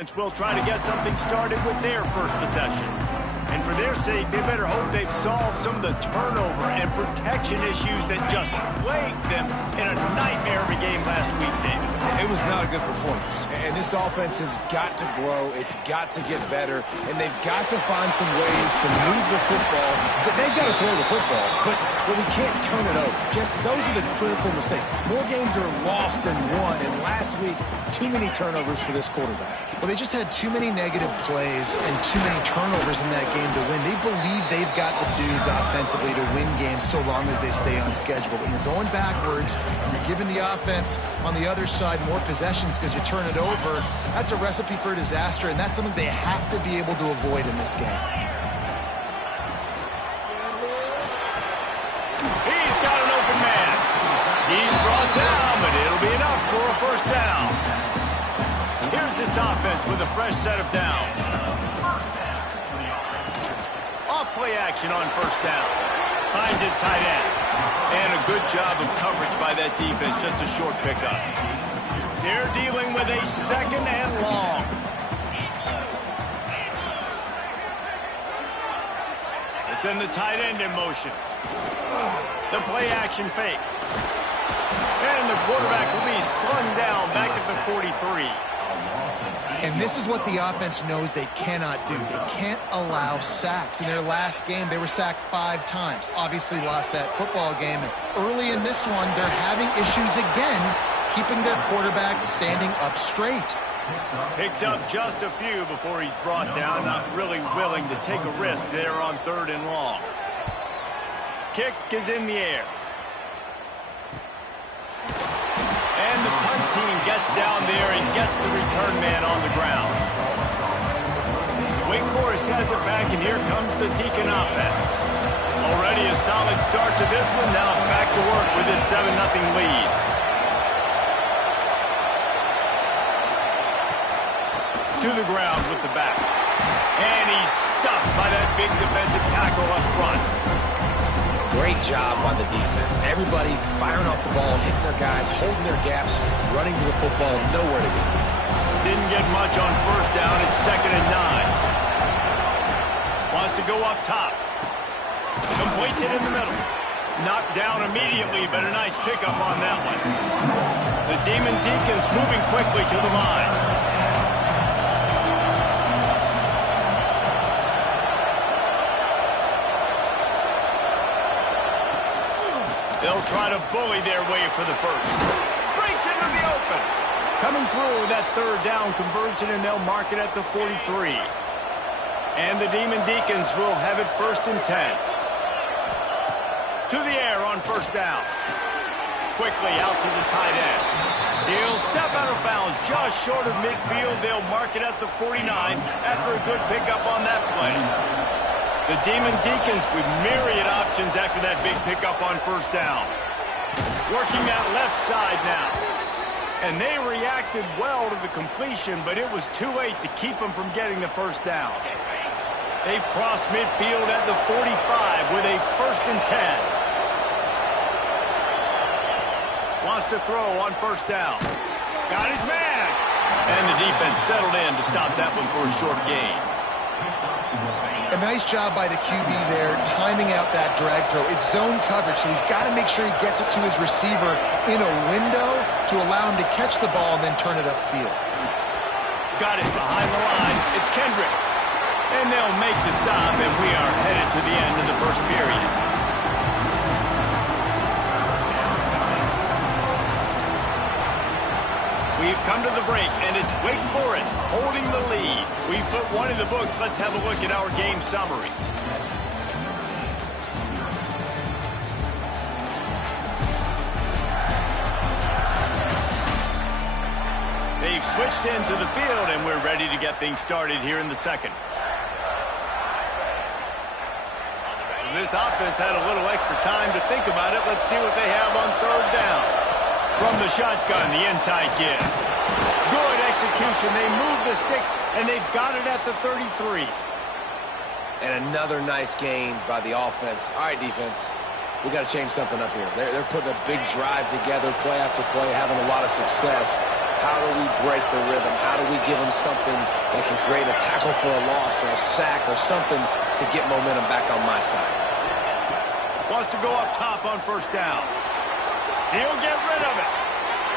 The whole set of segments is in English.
defense will try to get something started with their first possession. And for their sake, they better hope they've solved some of the turnover and protection issues that just plagued them in a nightmare of a game last week, David. It was not a good performance. And this offense has got to grow. It's got to get better. And they've got to find some ways to move the football. They've got to throw the football, but we can't turn it over. Just those are the critical mistakes. More games are lost than won. And last week, too many turnovers for this quarterback. Well, they just had too many negative plays and too many turnovers in that game to win. They believe they've got the dudes offensively to win games so long as they stay on schedule. But when you're going backwards and you're giving the offense on the other side more possessions because you turn it over, that's a recipe for disaster, and that's something they have to be able to avoid in this game. He's got an open man. He's brought down, but it'll be enough for a first down. Here's this offense with a fresh set of downs. Off-play action on first down. Finds his tight end. And a good job of coverage by that defense. Just a short pickup. They're dealing with a second and long. They send the tight end in motion. The play action fake. And the quarterback will be slung down back at the 43. And this is what the offense knows they cannot do. They can't allow sacks. In their last game, they were sacked 5 times. Obviously lost that football game. And early in this one, they're having issues again, keeping their quarterback standing up straight. Picks up just a few before he's brought down. Not really willing to take a risk there on 3rd and long. Kick is in the air. And the punt team gets down there and gets the return man on the ground. Wake Forest has it back, and here comes the Deacon offense. Already a solid start to this one. Now back to work with this 7-0 lead. To the ground with the back. And he's stuffed by that big defensive tackle up front. Great job on the defense. Everybody firing off the ball, hitting their guys, holding their gaps, running to the football, nowhere to go. Didn't get much on first down. It's 2nd and 9. Wants to go up top. Completes it in the middle. Knocked down immediately, but a nice pickup on that one. The Demon Deacons moving quickly to the line. They'll try to bully their way for the first. Breaks into the open. Coming through with that 3rd down conversion, and they'll mark it at the 43. And the Demon Deacons will have it 1st and 10. To the air on first down. Quickly out to the tight end. He'll step out of bounds just short of midfield. They'll mark it at the 49 after a good pickup on that play. The Demon Deacons with myriad options after that big pickup on first down. Working that left side now. And they reacted well to the completion, but it was too late to keep them from getting the first down. They crossed midfield at the 45 with a 1st and 10. Wants to throw on first down. Got his man. And the defense settled in to stop that one for a short gain. A nice job by the QB there, timing out that drag throw. It's zone coverage, so he's got to make sure he gets it to his receiver in a window to allow him to catch the ball and then turn it upfield. Got it behind the line. It's Kendricks. And they'll make the stop, and we are headed to the end of the first period. We've come to the break, and it's Wake Forest holding the lead. We've put one in the books. Let's have a look at our game summary. They've switched into the field, and we're ready to get things started here in the second. This offense had a little extra time to think about it. Let's see what they have on 3rd down. From the shotgun, the inside kid. Good execution. They move the sticks, and they've got it at the 33. And another nice gain by the offense. All right, defense, we got to change something up here. They're putting a big drive together, play after play, having a lot of success. How do we break the rhythm? How do we give them something that can create a tackle for a loss or a sack or something to get momentum back on my side? Wants to go up top on first down. He'll get rid of it.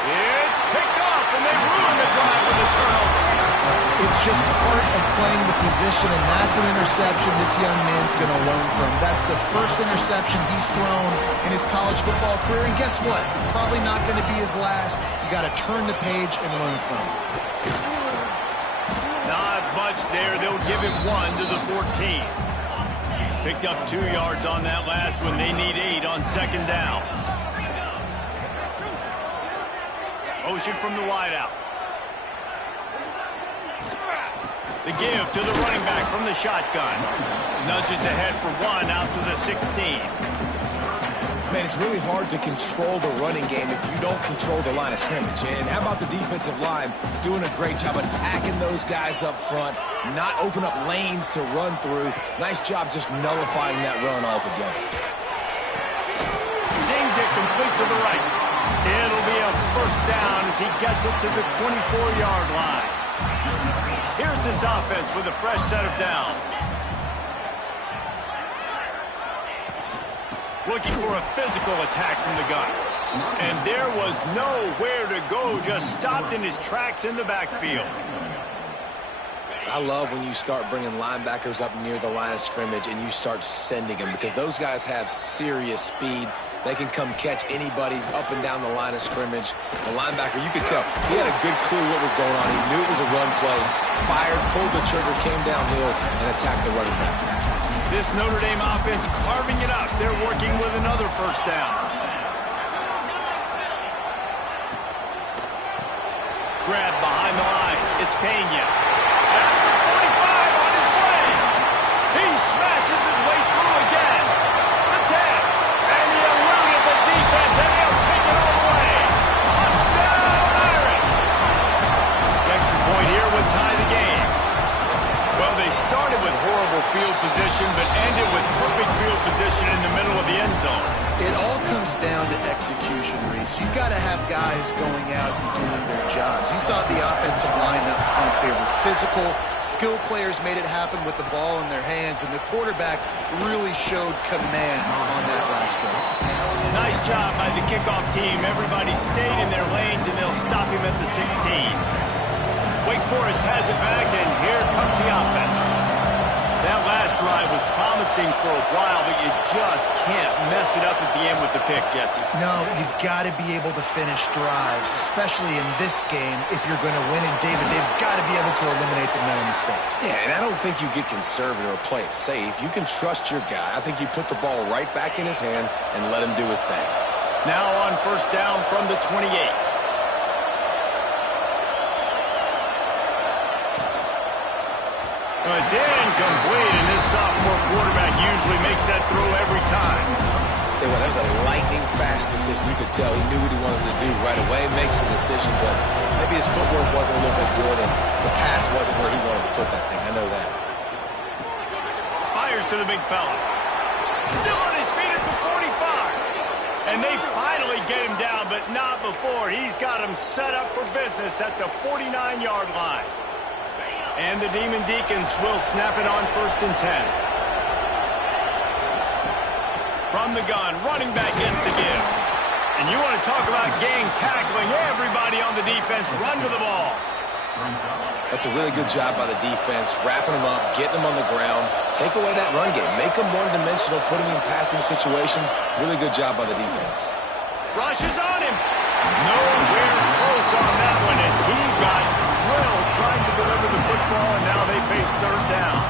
It's picked off, and they ruin the drive with a turnover. It's just part of playing the position, and that's an interception this young man's going to learn from. That's the first interception he's thrown in his college football career, and guess what? Probably not going to be his last. You got to turn the page and learn from it. Not much there. They'll give it 1 to the 14. Picked up 2 yards on that last one. They need 8 on second down. Motion from the wideout. The give to the running back from the shotgun. Nudges ahead for 1 out to the 16. Man, it's really hard to control the running game if you don't control the line of scrimmage. And how about the defensive line doing a great job attacking those guys up front, not open up lanes to run through. Nice job just nullifying that run altogether. Zings it complete to the right. It'll be a first down as he gets it to the 24-yard line. Here's this offense with a fresh set of downs. Looking for a physical attack from the gun. And there was nowhere to go, just stopped in his tracks in the backfield. I love when you start bringing linebackers up near the line of scrimmage and you start sending them, because those guys have serious speed. They can come catch anybody up and down the line of scrimmage. The linebacker, you could tell, he had a good clue what was going on. He knew it was a run play, fired, pulled the trigger, came downhill, and attacked the running back. This Notre Dame offense carving it up. They're working with another first down. Grab behind the line. It's Pena. After 45 on his way. He smashes his way through again. The 10. And he eluded the defense, and he'll take it all the way. Touchdown, Irish. The extra point here would tie the game. Well, they started with horrible field position, but ended with perfect field position in the middle of the end zone. It all comes down to execution, Reese. You've got to have guys going out and doing their jobs. You saw the offensive line up front. They were physical. Skill players made it happen with the ball in their hands, and the quarterback really showed command on that last drive. Nice job by the kickoff team. Everybody stayed in their lanes, and they'll stop him at the 16. Wake Forest has it back, and here comes the offense. That last drive was promising for a while, but you just can't mess it up at the end with the pick, Jesse. No, you've got to be able to finish drives, especially in this game if you're going to win. And, David, they've got to be able to eliminate the mental mistakes. Yeah, and I don't think you get conservative or play it safe. You can trust your guy. I think you put the ball right back in his hands and let him do his thing. Now on first down from the 28. It's incomplete, and this sophomore quarterback usually makes that throw every time. Say what, that was a lightning-fast decision. You could tell he knew what he wanted to do right away, makes the decision, but maybe his footwork wasn't a little bit good, and the pass wasn't where he wanted to put that thing. I know that. Fires to the big fella. Still on his feet at the 45. And they finally get him down, but not before. He's got him set up for business at the 49-yard line. And the Demon Deacons will snap it on first and 10. From the gun, running back gets the give. And you want to talk about gang tackling. Everybody on the defense run to the ball. That's a really good job by the defense, wrapping them up, getting them on the ground, take away that run game, make them one-dimensional, put them in passing situations. Really good job by the defense. Rushes on him. Nowhere close on that one as he got drilled trying to deliver the football, and now they face third down.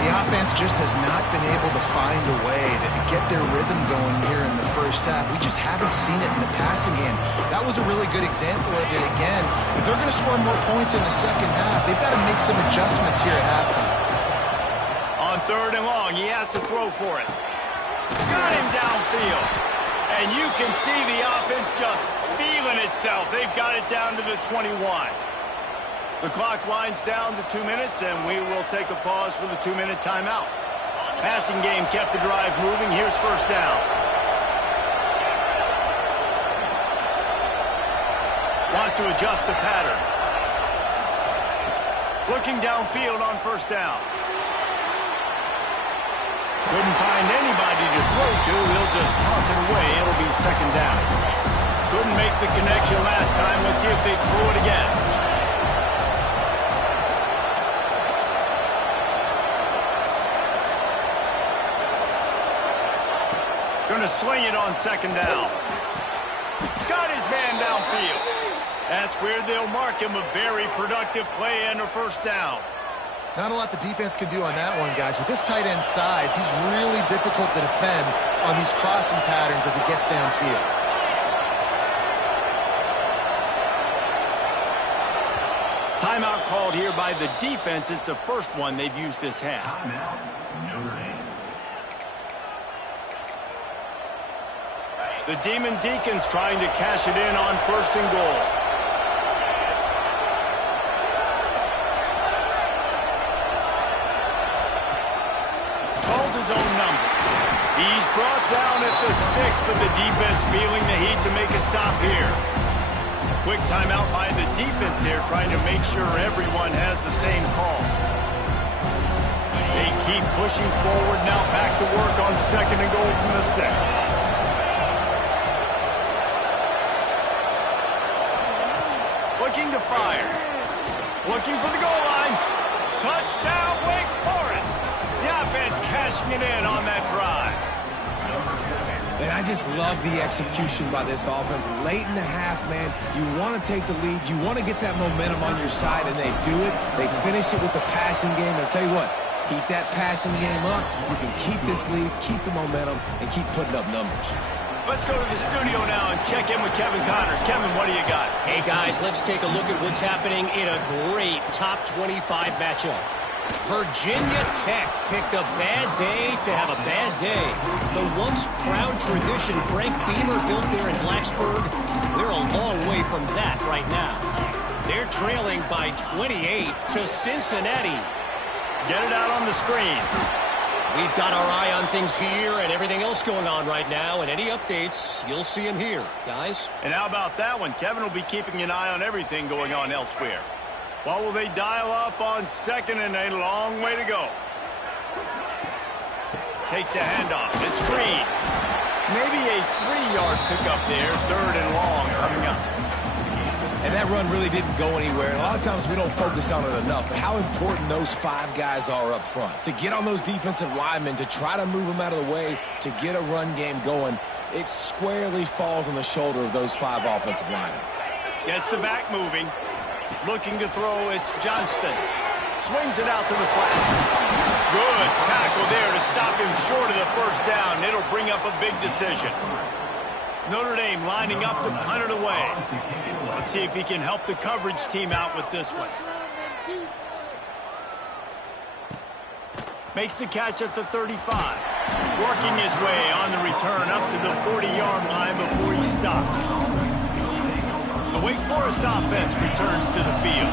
The offense just has not been able to find a way to get their rhythm going here in the first half. We just haven't seen it in the passing game. That was a really good example of it again. If they're going to score more points in the second half, they've got to make some adjustments here at halftime. On third and long, he has to throw for it. Got him downfield. And you can see the offense just feeling itself. They've got it down to the 21. The clock winds down to 2 minutes, and we will take a pause for the 2-minute timeout. Passing game kept the drive moving. Here's first down. Wants to to adjust the pattern. Looking downfield on first down. Couldn't find anybody to throw to. He'll just toss it away. It'll be second down. Couldn't make the connection last time. Let's see if they throw it again. Going to sling it on second down. Got his man downfield. That's where they'll mark him. A very productive play and a first down. Not a lot the defense can do on that one, guys. With this tight end size, he's really difficult to defend on these crossing patterns as he gets downfield. Timeout called here by the defense. It's the first one they've used this half. The Demon Deacons trying to cash it in on first and goal. Calls his own number. He's brought down at the 6, but the defense feeling the heat to make a stop here. Quick timeout by the defense there, trying to make sure everyone has the same call. They keep pushing forward now, back to work on second and goal from the 6. Looking to fire. Looking for the goal line. Touchdown, Wake Forest. The offense cashing it in on that drive. And I just love the execution by this offense. Late in the half, man, you want to take the lead. You want to get that momentum on your side, and they do it. They finish it with the passing game. And I'll tell you what, keep that passing game up. You can keep this lead, keep the momentum, and keep putting up numbers. Let's go to the studio now and check in with Kevin Connors. Kevin, what do you got? Hey, guys, let's take a look at what's happening in a great top 25 matchup. Virginia Tech picked a bad day to have a bad day. The once proud tradition Frank Beamer built there in Blacksburg, they're a long way from that right now. They're trailing by 28 to Cincinnati. Get it out on the screen. We've got our eye on things here and everything else going on right now, and any updates, you'll see them here, guys. And how about that one? Kevin will be keeping an eye on everything going on elsewhere. What will they dial up on second, and a long way to go? Takes the handoff. It's Green. Maybe a 3-yard pickup there. Third and long coming up. And that run really didn't go anywhere. And a lot of times we don't focus on it enough. But how important those 5 guys are up front. To get on those defensive linemen, to try to move them out of the way, to get a run game going, it squarely falls on the shoulder of those 5 offensive linemen. Gets the back moving. Looking to throw, it's Johnston. Swings it out to the flat. Good tackle there to stop him short of the first down. It'll bring up a big decision. Notre Dame lining up to punt it away. Let's see if he can help the coverage team out with this one. Makes the catch at the 35. Working his way on the return up to the 40-yard line before he stopped. The Wake Forest offense returns to the field.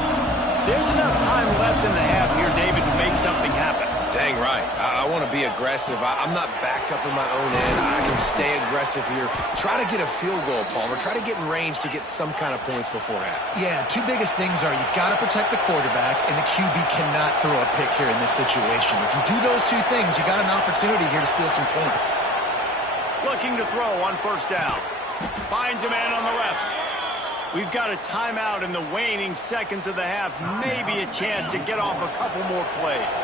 There's enough time left in the half here, David, to make something happen. Dang right. I want to be aggressive. I'm not backed up in my own end. I can stay aggressive here. Try to get a field goal, Palmer. Try to get in range to get some kind of points before half. Yeah, 2 biggest things are you got to protect the quarterback, and the QB cannot throw a pick here in this situation. If you do those 2 things, you got an opportunity here to steal some points. Looking to throw on first down. Finds a man on the left. We've got a timeout in the waning seconds of the half. Maybe a chance to get off a couple more plays.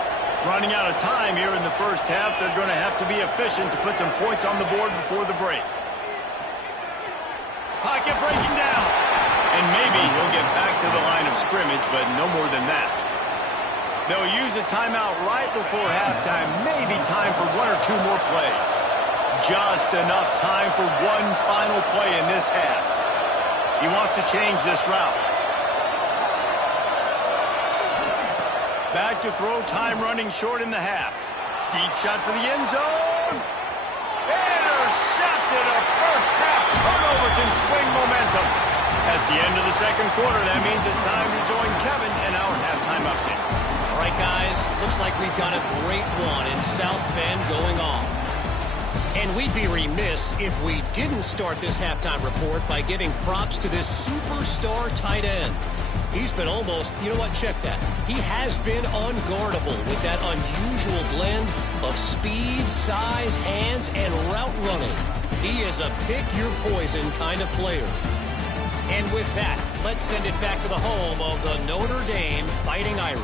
Running out of time here in the first half. They're going to have to be efficient to put some points on the board before the break. Pocket breaking down. And maybe he'll get back to the line of scrimmage, but no more than that. They'll use a timeout right before halftime. Maybe time for 1 or 2 more plays. Just enough time for one final play in this half. He wants to change this route. Back to throw, time running short in the half. Deep shot for the end zone. Intercepted. A first half turnover can swing momentum. That's the end of the second quarter. That means it's time to join Kevin in our halftime update. All right, guys, looks like we've got a great one in South Bend going on. And we'd be remiss if we didn't start this halftime report by giving props to this superstar tight end. He's been almost, you know what, check that. He has been unguardable with that unusual blend of speed, size, hands, and route running. He is a pick-your-poison kind of player. And with that, let's send it back to the home of the Notre Dame Fighting Irish.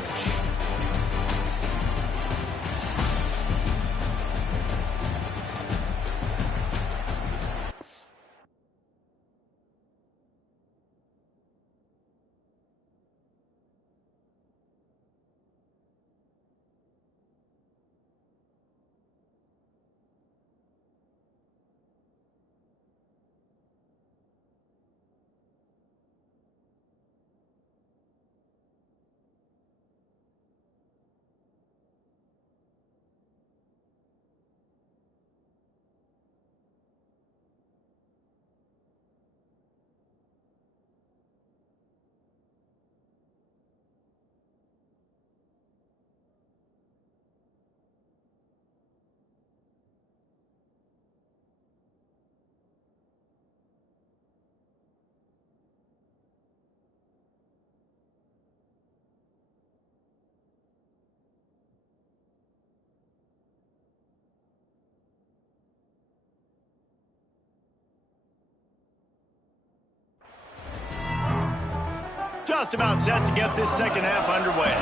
Just about set to get this second half underway.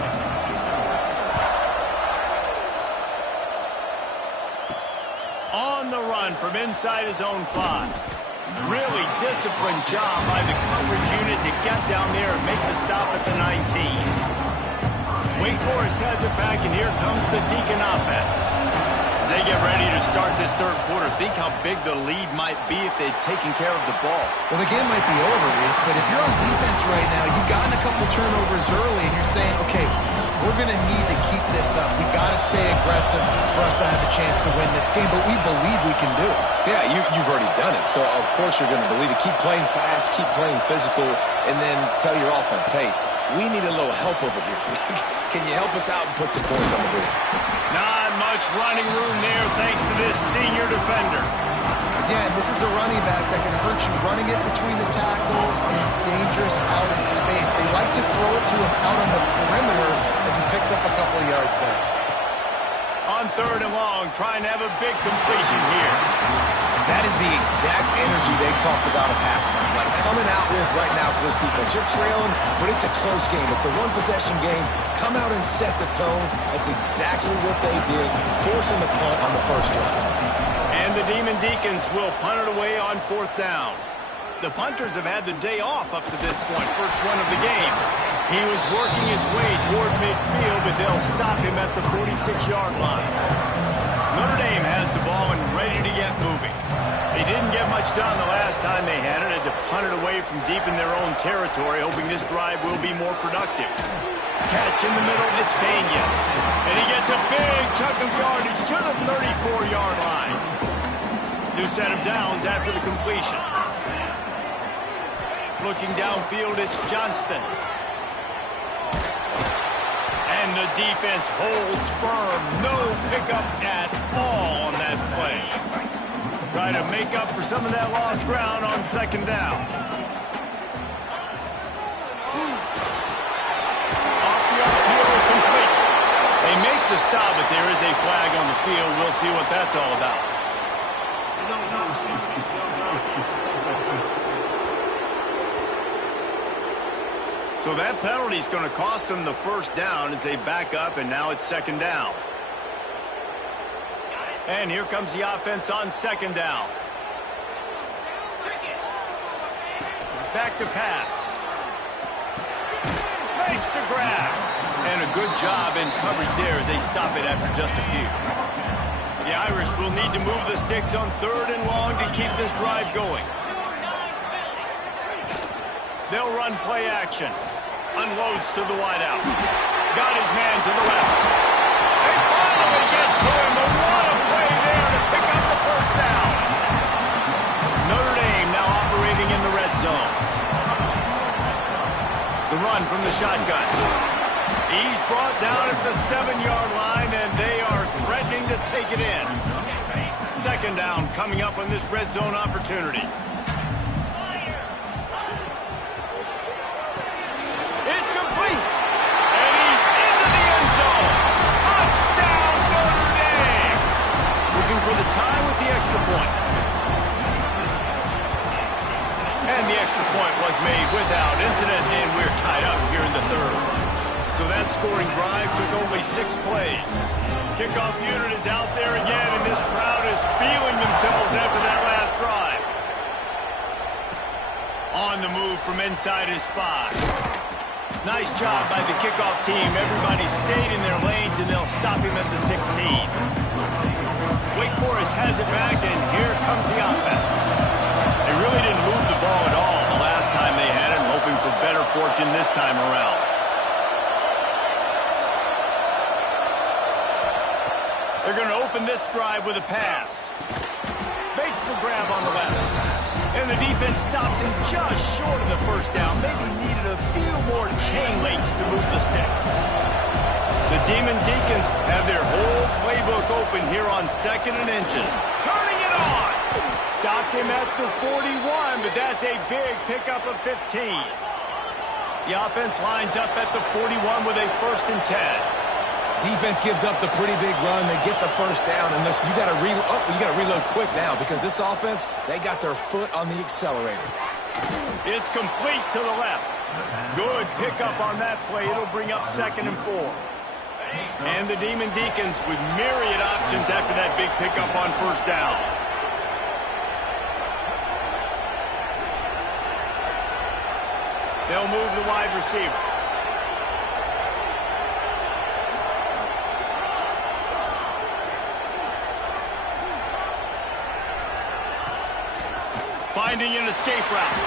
On the run from inside his own 5. Really disciplined job by the coverage unit to get down there and make the stop at the 19. Wake Forest has it back, and here comes the Deacon offense. As they get ready to start this third quarter, think how big the lead might be if they'd taken care of the ball. Well, the game might be over, Reese, but if you're on defense right now, you've gotten a couple turnovers early, and you're saying, okay, we're going to need to keep this up. We got to stay aggressive for us to have a chance to win this game, but we believe we can do it. Yeah, you've already done it, so of course you're going to believe it. Keep playing fast, keep playing physical, and then tell your offense, hey, we need a little help over here. Can you help us out and put some points on the board? Not much running room there thanks to this senior defender. Again, this is a running back that can hurt you running it between the tackles, and he's dangerous out in space. They like to throw it to him out on the perimeter as he picks up a couple of yards there. On third and long, trying to have a big completion here. That is the exact energy they talked about at halftime. Like coming out with right now for this defense. You're trailing, but it's a close game. It's a one-possession game. Come out and set the tone. That's exactly what they did, forcing the punt on the first drive. And the Demon Deacons will punt it away on fourth down. The punters have had the day off up to this point. First one of the game. He was working his way toward midfield, but they'll stop him at the 46-yard line. Notre Dame has the ball and ready to get moving. They didn't get much done the last time they had it. Had to punt it away from deep in their own territory, hoping this drive will be more productive. Catch in the middle, it's Pena. And he gets a big chunk of yardage to the 34-yard line. New set of downs after the completion. Looking downfield, it's Johnston. And the defense holds firm. No pickup at all on that play. Try to make up for some of that lost ground on second down. Off the upfield, complete. They make the stop, but there is a flag on the field. We'll see what that's all about. So that penalty is going to cost them the first down as they back up, and now it's second down. And here comes the offense on second down. Back to pass. Makes the grab. And a good job in coverage there as they stop it after just a few. The Irish will need to move the sticks on third and long to keep this drive going. They'll run play action. Unloads to the wideout. Got his man to the left. They finally get to him, but what a play there to pick up the first down. Notre Dame now operating in the red zone. The run from the shotgun. He's brought down at the 7-yard line, and they are threatening to take it in. Second down coming up on this red zone opportunity. It's complete. And he's into the end zone. Touchdown, Notre Dame. Looking for the tie with the extra point. And the extra point was made without incident, and we're tied up here in the third. So that scoring drive took only 6 plays. Kickoff unit is out there again, and this crowd is feeling themselves after that last drive. On the move from inside his 5. Nice job by the kickoff team. Everybody stayed in their lanes, and they'll stop him at the 16. Wake Forest has it back, and here comes the offense. They really didn't move the ball at all the last time they had it, hoping for better fortune this time around. They're going to open this drive with a pass. Makes the grab on the left. And the defense stops him just short of the first down. Maybe needed a few more chain links to move the sticks. The Demon Deacons have their whole playbook open here on 2nd and inches. Turning it on! Stopped him at the 41, but that's a big pickup of 15. The offense lines up at the 41 with a 1st and 10. Defense gives up the pretty big run. They get the first down, and you got to reload quick now because this offense, they got their foot on the accelerator. It's complete to the left. Good pickup on that play. It'll bring up 2nd and 4. And the Demon Deacons with myriad options after that big pickup on 1st down. They'll move the wide receiver. Finding an escape route.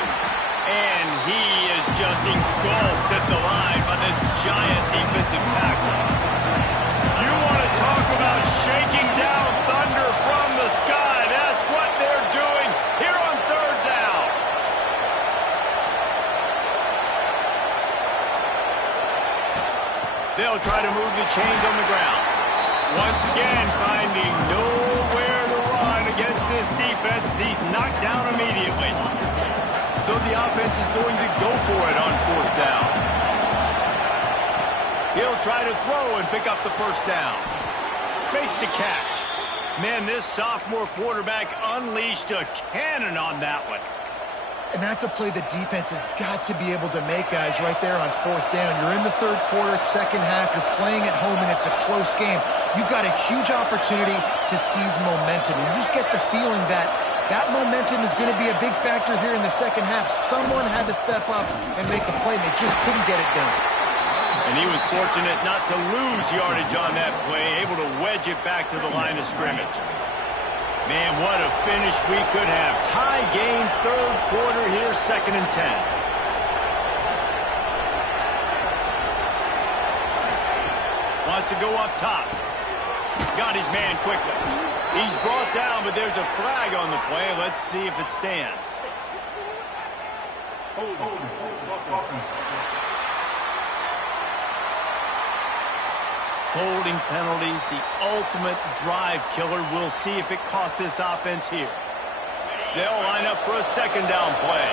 And he is just engulfed at the line by this giant defensive tackle. You want to talk about shaking down thunder from the sky. That's what they're doing here on 3rd down. They'll try to move the chains on the ground. Once again, finding nowhere to run against this defense. He's knocked down immediately. So the offense is going to go for it on 4th down. He'll try to throw and pick up the 1st down. Makes the catch. Man, this sophomore quarterback unleashed a cannon on that one. And that's a play the defense has got to be able to make, guys, right there on 4th down. You're in the 3rd quarter, 2nd half. You're playing at home, and it's a close game. You've got a huge opportunity to seize momentum. You just get the feeling that that momentum is going to be a big factor here in the 2nd half. Someone had to step up and make a play, and they just couldn't get it done. And he was fortunate not to lose yardage on that play, able to wedge it back to the line of scrimmage. Man, what a finish we could have. Tie game, 3rd quarter here, 2nd and 10. Wants to go up top. Got his man quickly. He's brought down, but there's a flag on the play. Let's see if it stands. Holding penalties, the ultimate drive killer. We'll see if it costs this offense here. They'll line up for a 2nd down play.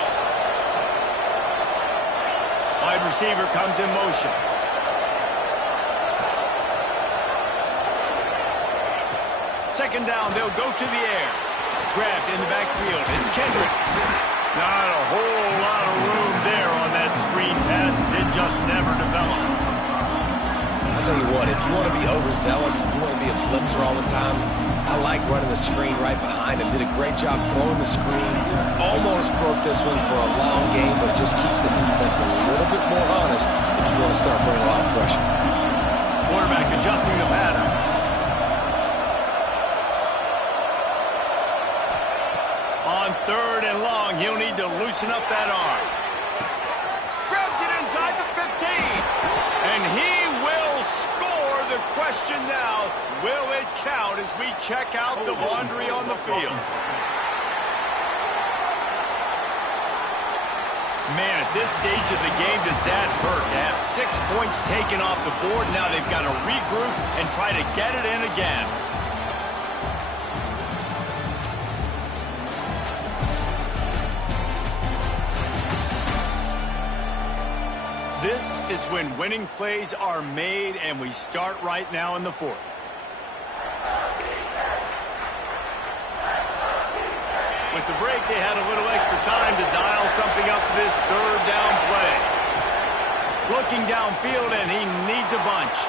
Wide receiver comes in motion. Second down, they'll go to the air. Grabbed in the backfield. It's Kendricks. Not a whole lot of room there on that screen pass. It just never developed. I'll tell you what, if you want to be overzealous, if you want to be a blitzer all the time, I like running the screen right behind him. Did a great job throwing the screen. Almost broke this one for a long game, but it just keeps the defense a little bit more honest if you want to start bringing a lot of pressure. Quarterback adjusting the pattern. On 3rd and long, he'll need to loosen up that arm. Grabs it inside the 15. And he will score. The question now, will it count as we check out the laundry on the field? Man, at this stage of the game, does that hurt to have 6 points taken off the board? Now they've got to regroup and try to get it in again. This is when winning plays are made, and we start right now in the fourth. With the break, they had a little extra time to dial something up for this third down play. Looking downfield, and he needs a bunch.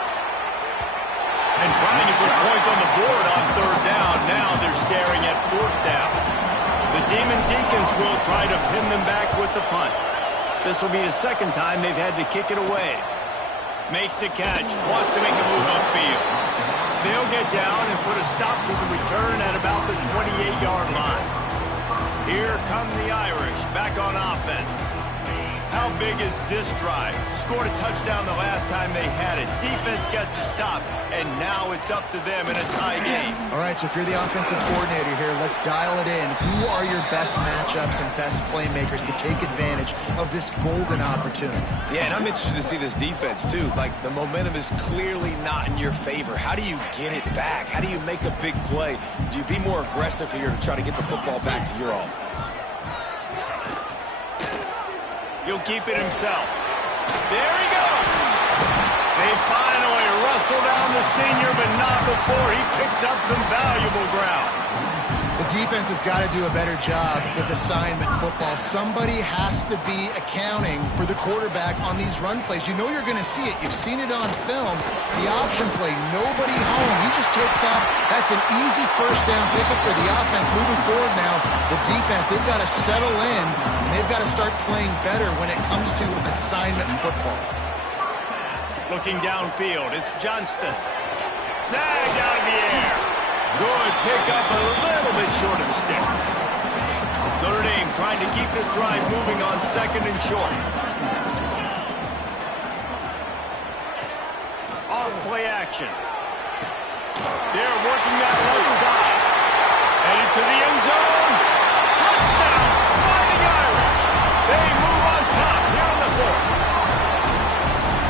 And trying to put points on the board on third down. Now they're staring at fourth down. The Demon Deacons will try to pin them back with the punt. This will be the second time they've had to kick it away. Makes the catch. Wants to make a move upfield. They'll get down and put a stop to the return at about the 28-yard line. Here come the Irish back on offense. How big is this drive? Scored a touchdown the last time they had it. Defense gets a stop, and now it's up to them in a tie game. All right, so if you're the offensive coordinator here, let's dial it in. Who are your best matchups and best playmakers to take advantage of this golden opportunity? Yeah, and I'm interested to see this defense, too. Like, the momentum is clearly not in your favor. How do you get it back? How do you make a big play? Do you be more aggressive here to try to get the football back to your offense? He'll keep it himself. There he goes. They finally wrestle down the senior, but not before he picks up some valuable ground. The defense has got to do a better job with assignment football. Somebody has to be accounting for the quarterback on these run plays. You know you're going to see it. You've seen it on film. The option play, nobody home. He just takes off. That's an easy first down pickup for the offense. Moving forward now, the defense, they've got to settle in, and they've got to start playing better when it comes to assignment football. Looking downfield, it's Johnston. Snagged out of the air. Good pickup, a little bit short of the sticks. Notre Dame trying to keep this drive moving on second and short. Off play action. They're working that left side. Headed to the end zone. Touchdown, Fighting Irish. They move on top here in the fourth.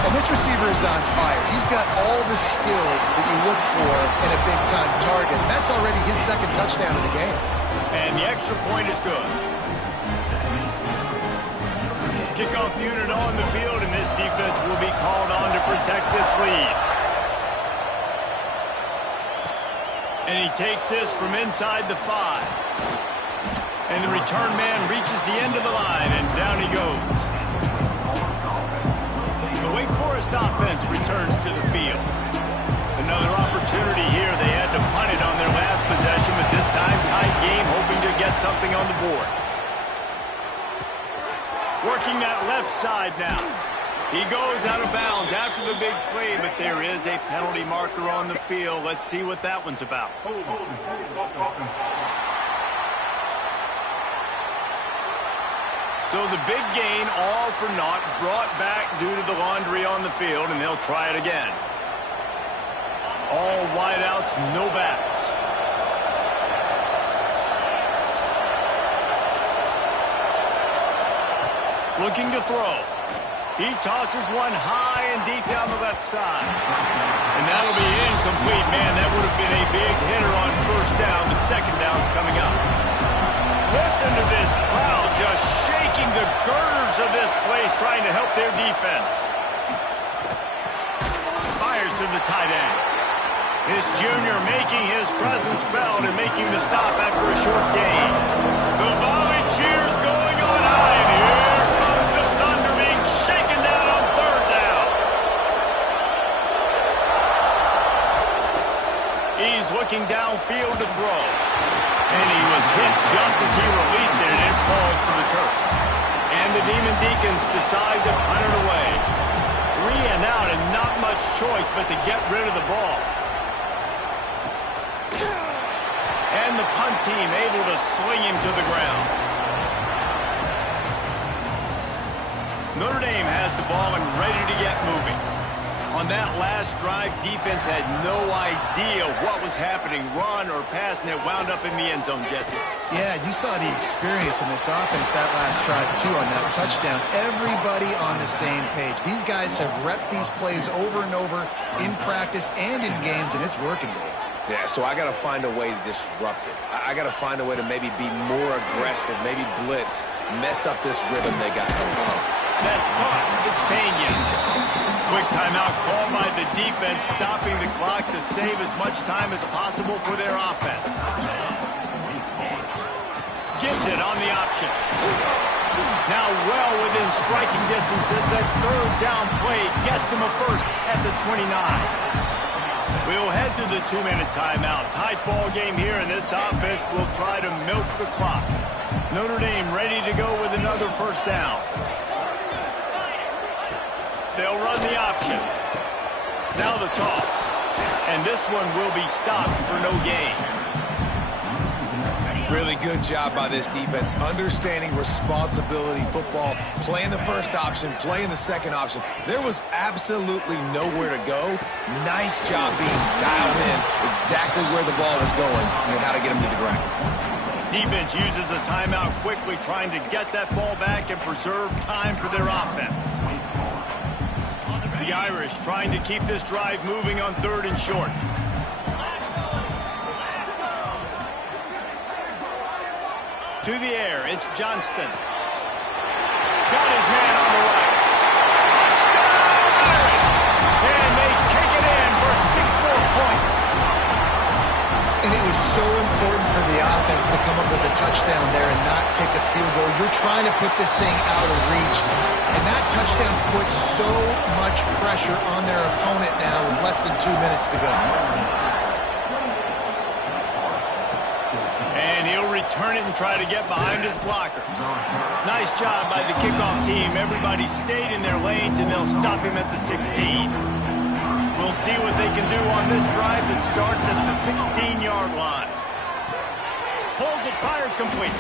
And this receiver is on fire. He's got all the skills that you look for in a big-time target. That's already his second touchdown of the game. And the extra point is good. Kickoff unit on the field, and this defense will be called on to protect this lead. And he takes this from inside the 5. And the return man reaches the end of the line, and down he goes. The Wake Forest offense returns to the field. Another opportunity here. They had to punt it on their last possession, but this time tied game, hoping to get something on the board. Working that left side now. He goes out of bounds after the big play, but there is a penalty marker on the field. Let's see what that one's about. So the big gain, all for naught, brought back due to the laundry on the field, and they'll try it again. All wideouts, no backs. Looking to throw. He tosses one high and deep down the left side. And that'll be incomplete. Man, that would have been a big hitter on first down, but second down's coming up. Listen to this crowd just shaking the girders of this place, trying to help their defense. Fires to the tight end. His junior making his presence felt and making the stop after a short gain. The volley cheers going on high, and here comes the Thunder being shaken down on third down. He's looking downfield to throw. And he was hit just as he released it, and it falls to the turf. And the Demon Deacons decide to punt it away. 3 and out, and not much choice but to get rid of the ball. And the punt team able to sling him to the ground. Notre Dame has the ball and ready to get moving. On that last drive, defense had no idea what was happening, run or pass, and it wound up in the end zone, Jesse. Yeah, you saw the experience in this offense that last drive, too, on that touchdown. Everybody on the same page. These guys have repped these plays over and over in practice and in games, and it's working, Dave. Yeah, so I got to find a way to disrupt it. I got to find a way to maybe be more aggressive, maybe blitz, mess up this rhythm they got going on. That's caught. It's Pena. Quick timeout called by the defense, stopping the clock to save as much time as possible for their offense. Gives it on the option. Now well within striking distance as that third down play gets him a first at the 29. We'll head to the 2-minute timeout. Tight ball game here, and this offense will try to milk the clock. Notre Dame ready to go with another first down. They'll run the option. Now the toss. And this one will be stopped for no gain. Really good job by this defense, understanding responsibility football, playing the first option, playing the second option. There was absolutely nowhere to go. Nice job being dialed in exactly where the ball was going and how to get him to the ground. Defense uses a timeout quickly, trying to get that ball back and preserve time for their offense. The Irish trying to keep this drive moving on 3rd and short. To the air, it's Johnston. Got his man on the right. Touchdown! And they take it in for 6 more points. And it was so important for the offense to come up with a touchdown there and not kick a field goal. You're trying to put this thing out of reach. And that touchdown puts so much pressure on their opponent now with less than 2 minutes to go. And he'll return it and try to get behind his blockers. Nice job by the kickoff team. Everybody stayed in their lanes, and they'll stop him at the 16. We'll see what they can do on this drive that starts at the 16-yard line. Pulls it fired complete.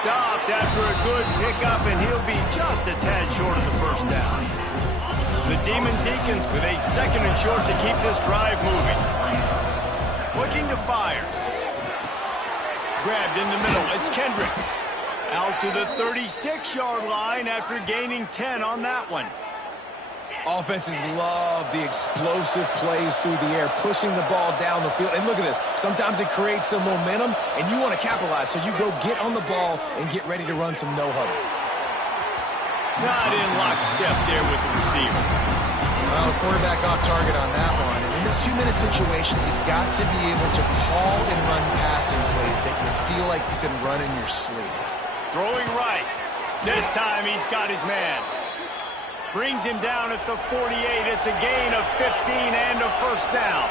Stopped after a good pickup, and he'll be just a tad short of the first down. The Demon Deacons with a 2nd and short to keep this drive moving. Looking to fire. Grabbed in the middle. It's Kendricks. Out to the 36-yard line after gaining 10 on that one. Offenses love the explosive plays through the air, pushing the ball down the field. And look at this. Sometimes it creates some momentum, and you want to capitalize. So you go get on the ball and get ready to run some no-huddle. Not in lockstep there with the receiver. Well, quarterback off target on that one. And in this 2-minute situation, you've got to be able to call and run passing plays that you feel like you can run in your sleep. Throwing right. This time he's got his man. Brings him down at the 48. It's a gain of 15 and a first down.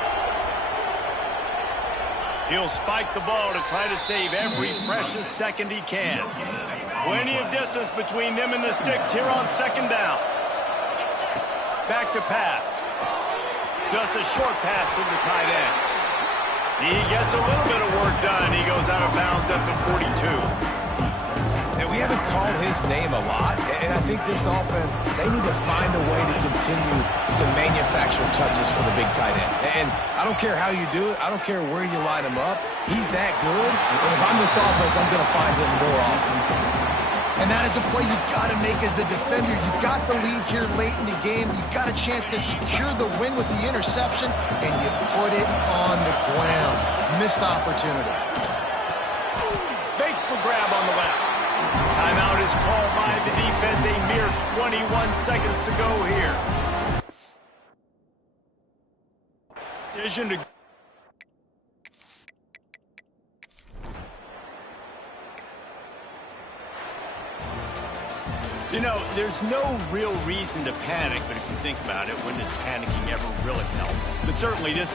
He'll spike the ball to try to save every precious second he can. Plenty of distance between them and the sticks here on 2nd down. Back to pass. Just a short pass to the tight end. He gets a little bit of work done. He goes out of bounds at the 42. And we haven't called his name a lot, and I think this offense, they need to find a way to continue to manufacture touches for the big tight end. And I don't care how you do it. I don't care where you line him up. He's that good, and if I'm this offense, I'm going to find him more often. And that is a play you've got to make as the defender. You've got the lead here late in the game. You've got a chance to secure the win with the interception, and you put it on the ground. Missed opportunity. Makes the grab on the left. Timeout is called by the defense. A mere 21 seconds to go here. Decision to... You know, there's no real reason to panic, but if you think about it, when does panicking ever really help? But certainly this